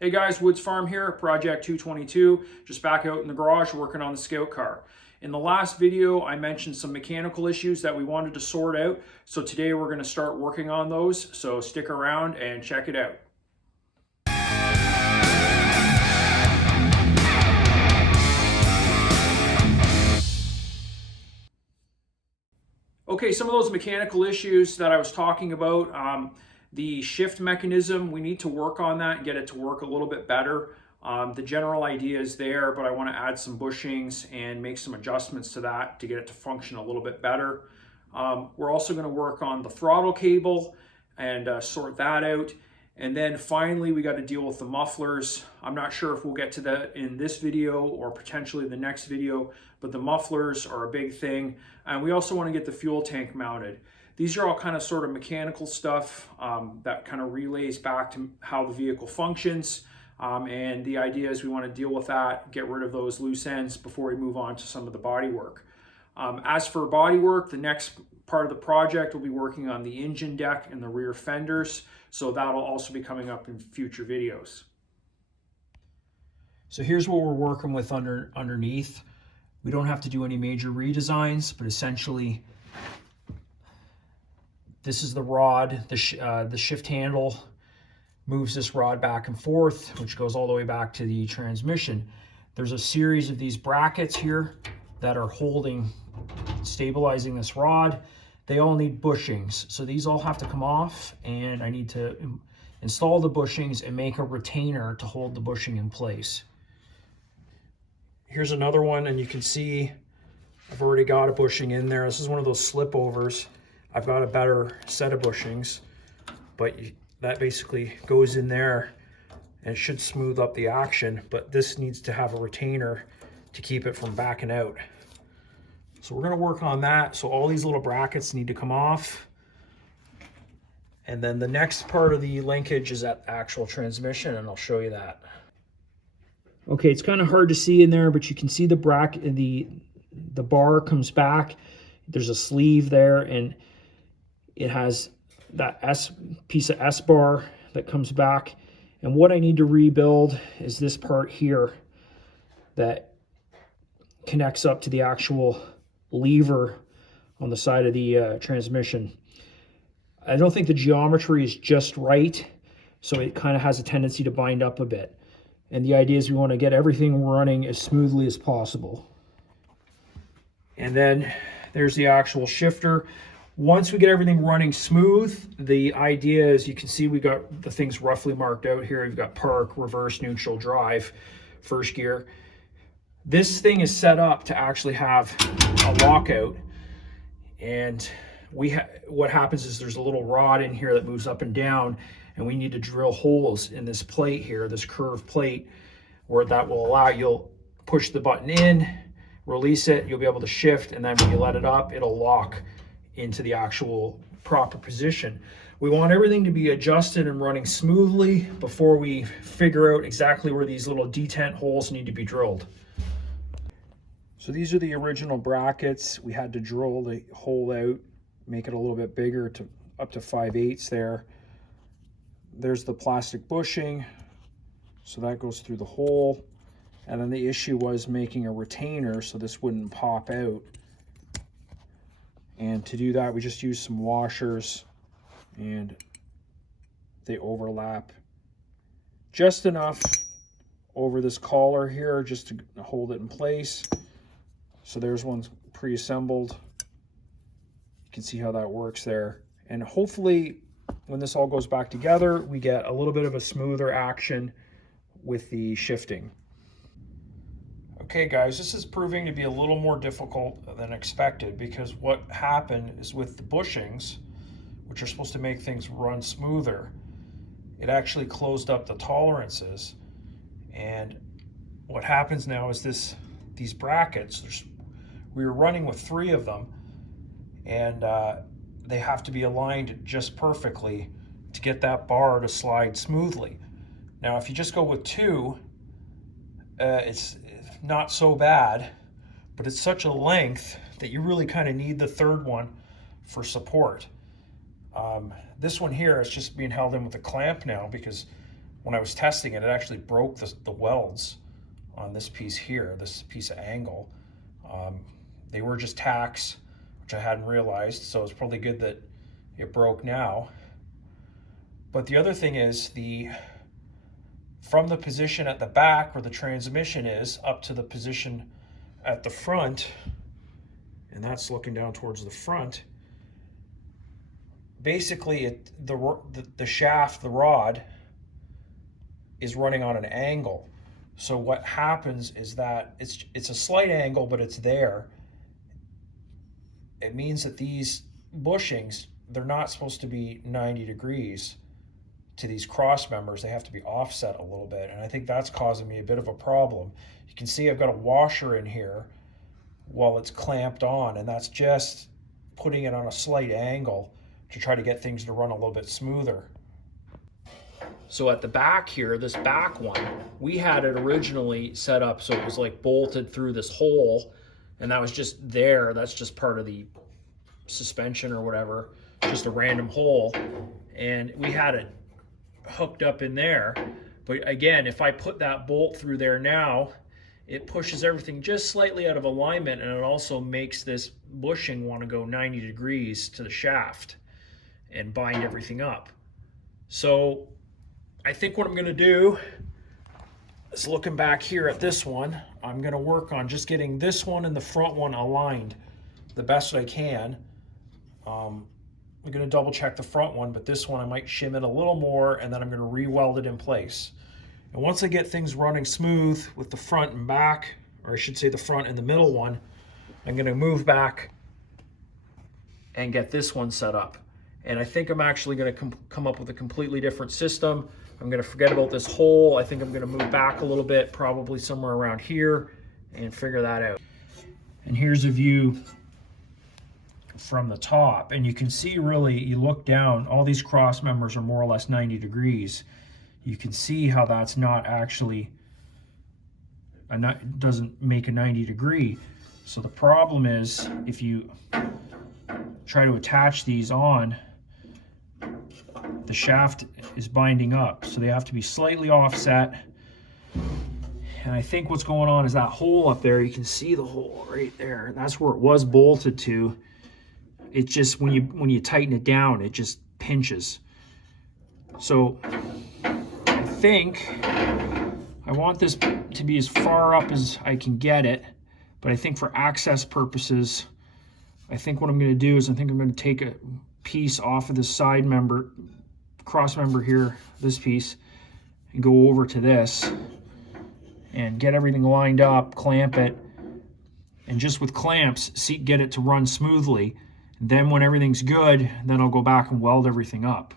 Hey guys, Woods Farm here, Project 222, just back out in the garage working on the Scout car. In the last video, I mentioned some mechanical issues that we wanted to sort out, so today we're going to start working on those, so stick around and check it out. Okay, some of those mechanical issues that I was talking about, the shift mechanism, we need to work on that and get it to work a little bit better. The general idea is there, but I want to add some bushings and make some adjustments to that to get it to function a little bit better. We're also going to work on the throttle cable and sort that out. And then finally, we got to deal with the mufflers. I'm not sure if we'll get to that in this video or potentially the next video, but the mufflers are a big thing. And we also want to get the fuel tank mounted. These are all kind of sort of mechanical stuff that kind of relays back to how the vehicle functions. And the idea is we want to deal with that, get rid of those loose ends before we move on to some of the body work. As for body work, the next part of the project will be working on the engine deck and the rear fenders. So that'll also be coming up in future videos. So here's what we're working with underneath. We don't have to do any major redesigns, but essentially this is the rod, the shift handle moves this rod back and forth, which goes all the way back to the transmission. There's a series of these brackets here that are stabilizing this rod. They all need bushings. So these all have to come off, and I need to install the bushings and make a retainer to hold the bushing in place. Here's another one, and you can see I've already got a bushing in there. This is one of those slipovers. I've got a better set of bushings, but that basically goes in there and it should smooth up the action, but this needs to have a retainer to keep it from backing out. So we're going to work on that. So all these little brackets need to come off. And then the next part of the linkage is that actual transmission, and I'll show you that. Okay, it's kind of hard to see in there, but you can see the bracket, the bar comes back. There's a sleeve there, and it has that piece of S bar that comes back. And what I need to rebuild is this part here that connects up to the actual lever on the side of the transmission. I don't think the geometry is just right, so it kind of has a tendency to bind up a bit. And the idea is we want to get everything running as smoothly as possible. And then there's the actual shifter. Once we get everything running smooth, the idea is, you can see we got the things roughly marked out here. We've got park, reverse, neutral, drive, first gear. This thing is set up to actually have a lockout, and what happens is there's a little rod in here that moves up and down, and we need to drill holes in this plate here, this curved plate, where that will allow, you'll push the button in, release it, you'll be able to shift, and then when you let it up, it'll lock into the actual proper position. We want everything to be adjusted and running smoothly before we figure out exactly where these little detent holes need to be drilled. So these are the original brackets. We had to drill the hole out, make it a little bit bigger to up to 5/8 there. There's the plastic bushing, so that goes through the hole. And then the issue was making a retainer so this wouldn't pop out. And to do that, we just use some washers, and they overlap just enough over this collar here just to hold it in place. So there's one pre-assembled. You can see how that works there. And hopefully when this all goes back together, we get a little bit of a smoother action with the shifting. Okay guys, this is proving to be a little more difficult than expected, because what happened is with the bushings, which are supposed to make things run smoother, it actually closed up the tolerances. And what happens now is these brackets, we were running with 3 of them, and they have to be aligned just perfectly to get that bar to slide smoothly. Now if you just go with 2, it's not so bad, but it's such a length that you really kind of need the 3rd one for support. This one here is just being held in with a clamp now because when I was testing it, it actually broke the welds on this piece here, this piece of angle. They were just tacks, which I hadn't realized, so it's probably good that it broke now. But the other thing is, from the position at the back where the transmission is up to the position at the front, and that's looking down towards the front, basically the shaft, the rod, is running on an angle. So what happens is that it's a slight angle, but it's there. It means that these bushings, they're not supposed to be 90 degrees to these cross members. They have to be offset a little bit, and I think that's causing me a bit of a problem. You can see I've got a washer in here while it's clamped on, and that's just putting it on a slight angle to try to get things to run a little bit smoother. So at the back here, this back one, we had it originally set up so it was like bolted through this hole, and that was just there. That's just part of the suspension or whatever, just a random hole, and we had it hooked up in there. But again, if I put that bolt through there now, it pushes everything just slightly out of alignment, and it also makes this bushing want to go 90 degrees to the shaft and bind everything up. So I think what I'm going to do is, looking back here at this one, I'm going to work on just getting this one and the front one aligned the best I can. I'm going to double check the front one, but this one I might shim it a little more, and then I'm going to re-weld it in place. And once I get things running smooth with the front and back, or I should say the front and the middle one, I'm going to move back and get this one set up. And I think I'm actually going to come up with a completely different system. I'm going to forget about this hole. I think I'm going to move back a little bit, probably somewhere around here, and figure that out. And here's a view from the top, and you can see, really, you look down, all these cross members are more or less 90 degrees. You can see how that's not actually, doesn't make a 90 degree. So the problem is, if you try to attach these on, the shaft is binding up, so they have to be slightly offset. And I think what's going on is that hole up there, you can see the hole right there, that's where it was bolted to. It just, when you tighten it down, it just pinches. So I think I want this to be as far up as I can get it, but I think for access purposes, I think what I'm going to do is, I think I'm going to take a piece off of this side member, cross member here, this piece, and go over to this and get everything lined up, clamp it, and just with clamps, get it to run smoothly. Then when everything's good, then I'll go back and weld everything up.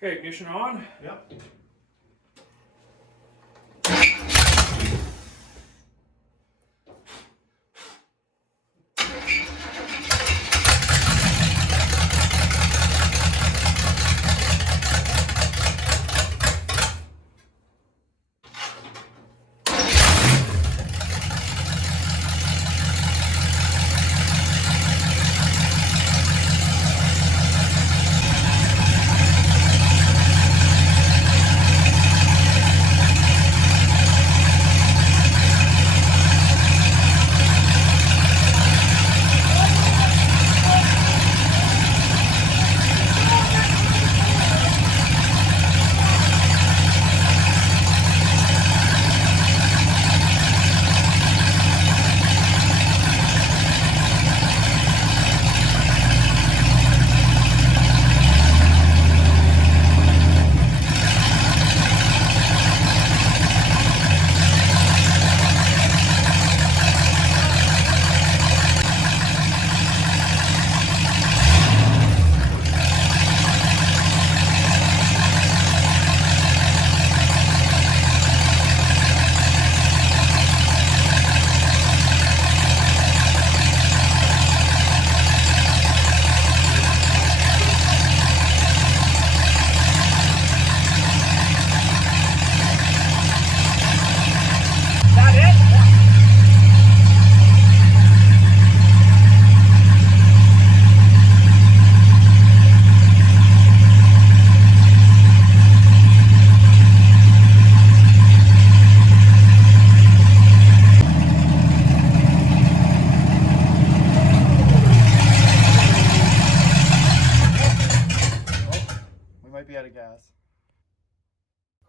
Okay, ignition on. Yep.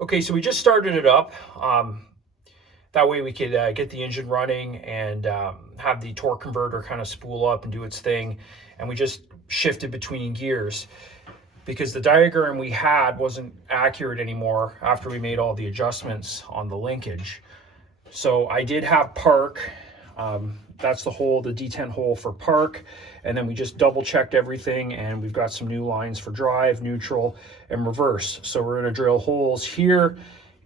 Okay, so we just started it up. That way we could get the engine running and have the torque converter kind of spool up and do its thing. And we just shifted between gears because the diagram we had wasn't accurate anymore after we made all the adjustments on the linkage. So I did have park. That's the hole, the D10 hole for park. And then we just double checked everything, and we've got some new lines for drive, neutral, and reverse. So we're gonna drill holes here,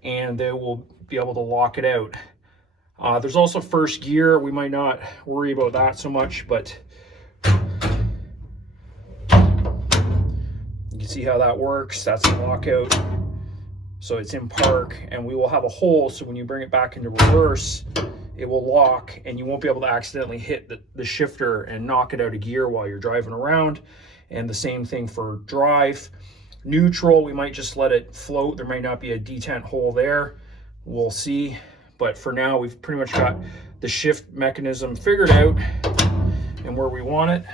and they will be able to lock it out. There's also first gear. We might not worry about that so much, but you can see how that works. That's the lockout. So it's in park, and we will have a hole, so when you bring it back into reverse, it will lock, and you won't be able to accidentally hit the shifter and knock it out of gear while you're driving around. And the same thing for drive. Neutral, we might just let it float. There might not be a detent hole there. We'll see. But for now, we've pretty much got the shift mechanism figured out and where we want it.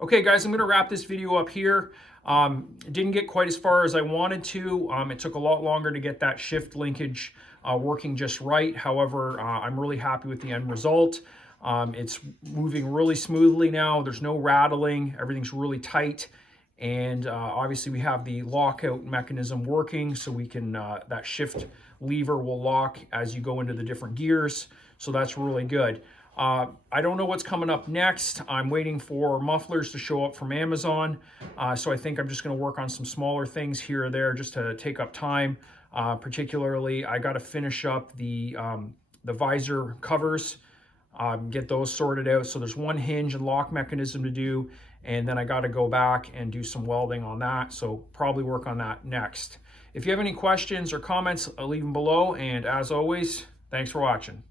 Okay, guys, I'm going to wrap this video up here. Didn't get quite as far as I wanted to. It took a lot longer to get that shift linkage working just right. However, I'm really happy with the end result. It's moving really smoothly now. There's no rattling. Everything's really tight. And obviously we have the lockout mechanism working, so we can, that shift lever will lock as you go into the different gears. So that's really good. I don't know what's coming up next. I'm waiting for mufflers to show up from Amazon. So I think I'm just going to work on some smaller things here or there just to take up time. Particularly, I got to finish up the visor covers, get those sorted out. So there's one hinge and lock mechanism to do, and then I got to go back and do some welding on that. So probably work on that next. If you have any questions or comments, leave them below. And as always, thanks for watching.